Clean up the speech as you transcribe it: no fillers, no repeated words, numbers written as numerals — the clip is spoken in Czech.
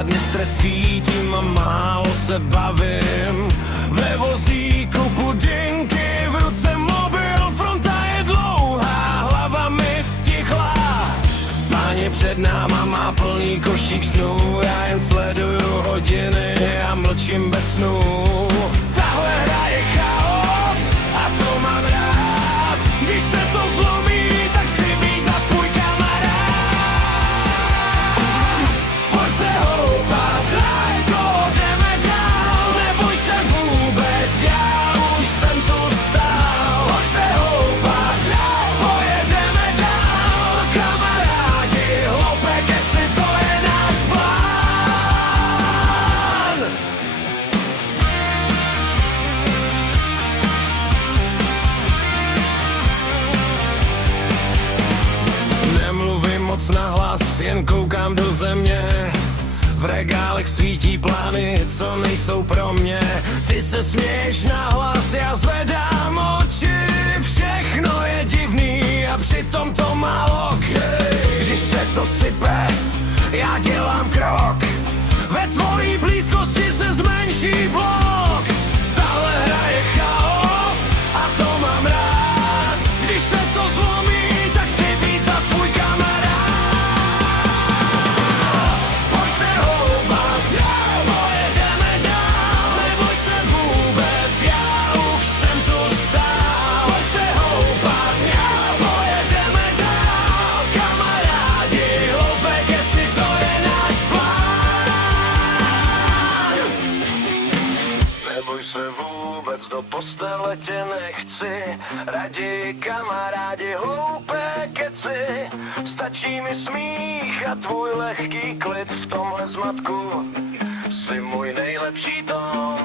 Hladně stres svítím a málo se bavím. Ve vozíku pudinky, v ruce mobil, fronta je dlouhá, hlava mi stichla. Páně před náma má plný košík snů, já jen sleduju hodiny a mlčím bez snů. Tahle hra je chaos a to mám rád. Když se to zlomí, tak chci být zas tvůj kamarád. Pojď se houpat, lajko, jdeme dál. Neboj se vůbec, já už jsem tu stál. Pojď se houpat, pojedeme dál. Kamarádi, hloupé keci, to je náš plán. Nemluvím moc nahlas, jen koukám do země. V regálech svítí plány, co nejsou pro mě. Ty se směješ nahlas, já zvedám oči. Všechno je divný a přitom to má lok. Když se to sype, já dělám krok. Ve tvojí blízkosti se zmenší blok. Tahle hra je chaos a to mám rád. Když se to zlomí, tak chci být zas tvůj kamarád. Pojď se houpat, pojedeme dál. Neboj se vůbec, já už jsem tu stál. Pojď se houpat, pojedeme dál. Kamarádi, hloupé keci, to je náš plán. Neboj se vůbec, do postele tě nechci. Raději kamarádi, hloupé keci. Stačí mi smích a tvůj lehký klid v tomhle zmatku. Jsi můj nejlepší tom.